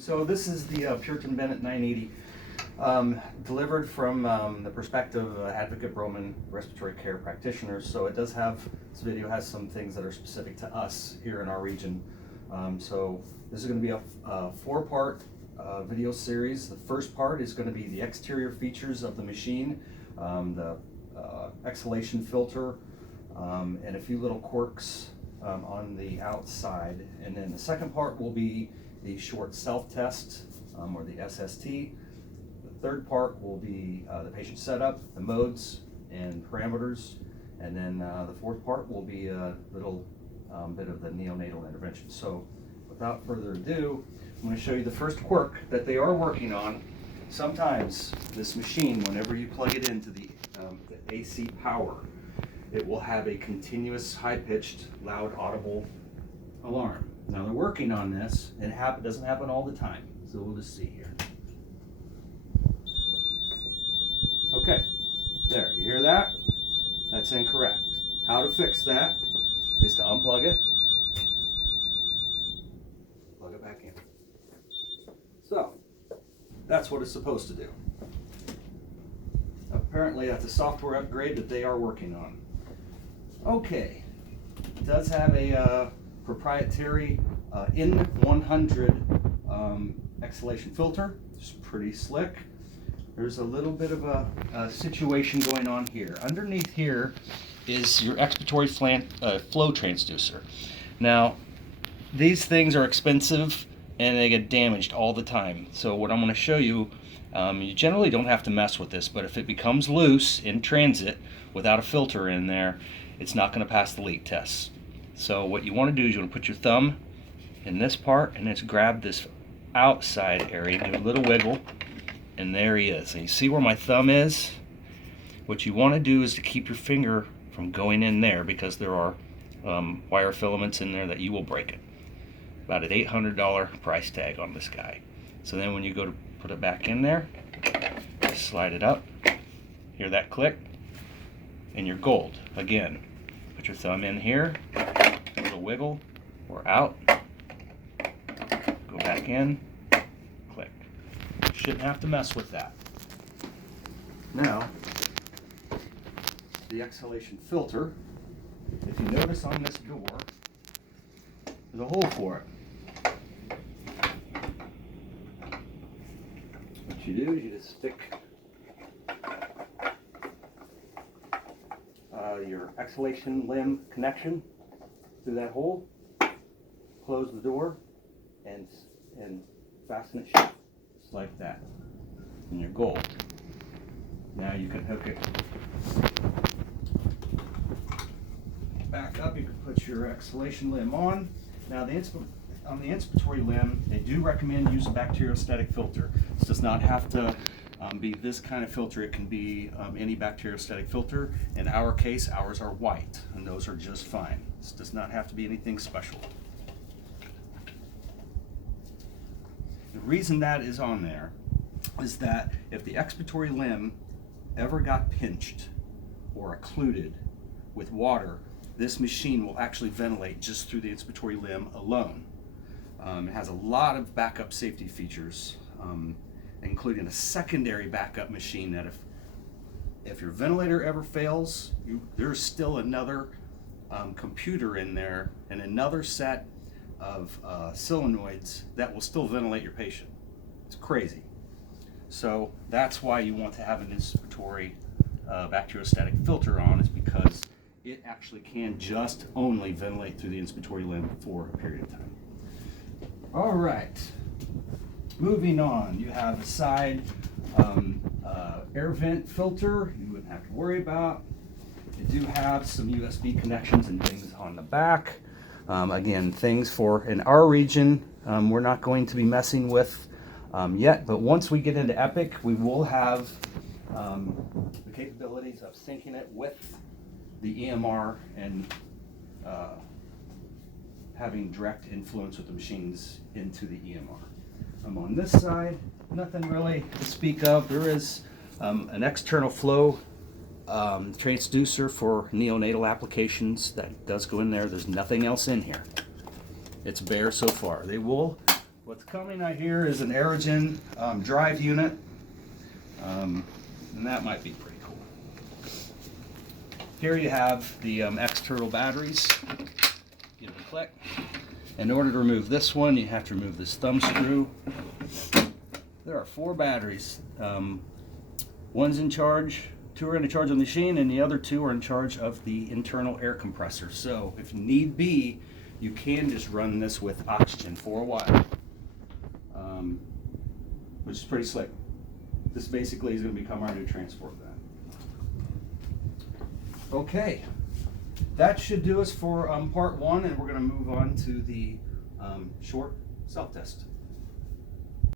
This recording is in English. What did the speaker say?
So this is the Puritan Bennett 980, delivered from the perspective of Advocate Broman respiratory care practitioners. So it does have, this video has some things that are specific to us here in our region. So this is going to be a four-part video series. The first part is going to be the exterior features of the machine, the exhalation filter, and a few little quirks on the outside. And then the second part will be the short self-test, or the SST. The third part will be the patient setup, the modes and parameters. And then the fourth part will be a little bit of the neonatal intervention. So without further ado, I'm going to show you the first quirk that they are working on. Sometimes this machine, whenever you plug it into the AC power, it will have a continuous, high-pitched, loud, audible alarm. Now they're working on this, and it doesn't happen all the time, so we'll just see here. Okay, there, you hear that? That's incorrect. How to fix that is to unplug it, plug it back in. So, that's what it's supposed to do. Apparently that's a software upgrade that they are working on. Okay, it does have a proprietary N100 exhalation filter. It's pretty slick. There's a little bit of a situation going on here. Underneath here is your expiratory flow transducer. Now, these things are expensive and they get damaged all the time. So what I'm going to show you, you generally don't have to mess with this, but if it becomes loose in transit without a filter in there, it's not going to pass the leak test. So what you want to do is you want to put your thumb in this part and just grab this outside area, give it a little wiggle, and there he is. And you see where my thumb is? What you want to do is to keep your finger from going in there, because there are wire filaments in there that you will break it. About an $800 price tag on this guy. So then when you go to put it back in there, slide it up, hear that click, and you're gold. Again, put your thumb in here, a little wiggle, or out, go back in, click. Shouldn't have to mess with that. Now, the exhalation filter, if you notice on this door, there's a hole for it. What you do is you just stick your exhalation limb connection through that hole, close the door, and fasten it shut, just like that, and you're gold. Now you can hook it back up. You can put your exhalation limb on. Now on the inspiratory limb, they do recommend using a bacteriostatic filter. This does not have to be this kind of filter. It can be any bacteriostatic filter. In our case, ours are white, and those are just fine. This does not have to be anything special. The reason that is on there is that if the expiratory limb ever got pinched or occluded with water, this machine will actually ventilate just through the inspiratory limb alone. It has a lot of backup safety features, including a secondary backup machine that if your ventilator ever fails, there's still another computer in there and another set of solenoids that will still ventilate your patient. It's crazy. So that's why you want to have an inspiratory bacteriostatic filter on, is because it actually can just only ventilate through the inspiratory limb for a period of time. All right, moving on, you have a side air vent filter you wouldn't have to worry about. You do have some USB connections and things on the back. Again, things for in our region we're not going to be messing with yet, but once we get into Epic, we will have the capabilities of syncing it with the EMR and having direct influence with the machines into the EMR. On this side, nothing really to speak of. There is an external flow transducer for neonatal applications that does go in there. There's nothing else in here. It's bare so far. What what's coming out here is an Aerogen drive unit, and that might be pretty cool. Here you have the external batteries. Give it a click. In order to remove this one, you have to remove this thumb screw. There are 4 batteries. One's in charge, 2 are in charge of the machine, and the other 2 are in charge of the internal air compressor. So if need be, you can just run this with oxygen for a while, which is pretty slick. This basically is going to become our new transport van. Okay, that should do us for part 1, and we're going to move on to the short self-test.